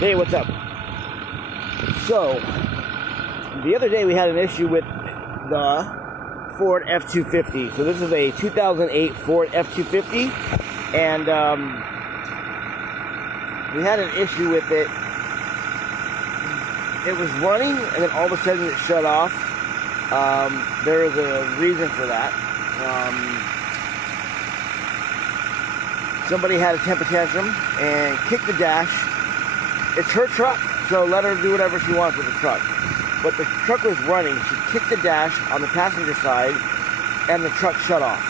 Hey, what's up? So, the other day we had an issue with the Ford F250. So this is a 2008 Ford F250, and we had an issue with it. It was running, and then all of a sudden it shut off. There is a reason for that. Somebody had a temper tantrum and kicked the dash. It's her truck, so let her do whatever she wants with the truck. But the truck was running. She kicked the dash on the passenger side, and the truck shut off.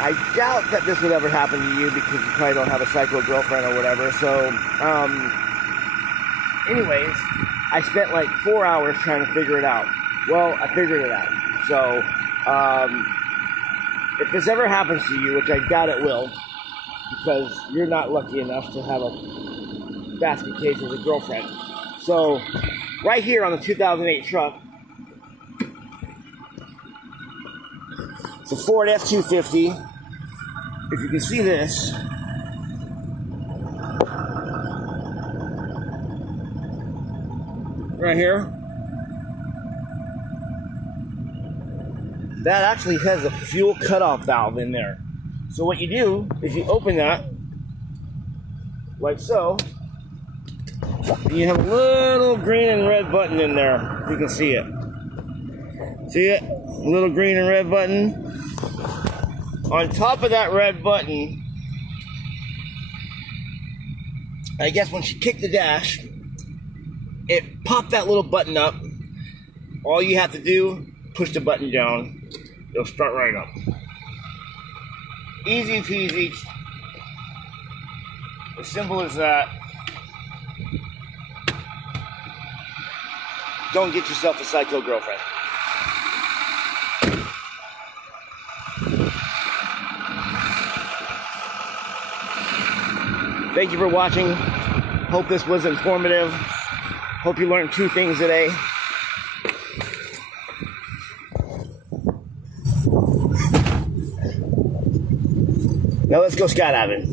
I doubt that this would ever happen to you because you probably don't have a psycho girlfriend or whatever. So, anyways, I spent like 4 hours trying to figure it out. Well, I figured it out. So, if this ever happens to you, which I doubt it will, because you're not lucky enough to have a basket case as a girlfriend. So, right here on the 2008 truck, it's a Ford F250. If you can see this, right here, that actually has a fuel cutoff valve in there. So what you do is you open that, like so, and you have a little green and red button in there, if you can see it. See it? A little green and red button. On top of that red button, I guess when she kicked the dash, it popped that little button up. All you have to do, push the button down. It'll start right up. Easy peasy. As simple as that. Don't get yourself a psycho girlfriend. Thank you for watching. Hope this was informative. Hope you learned 2 things today. Now let's go skydiving.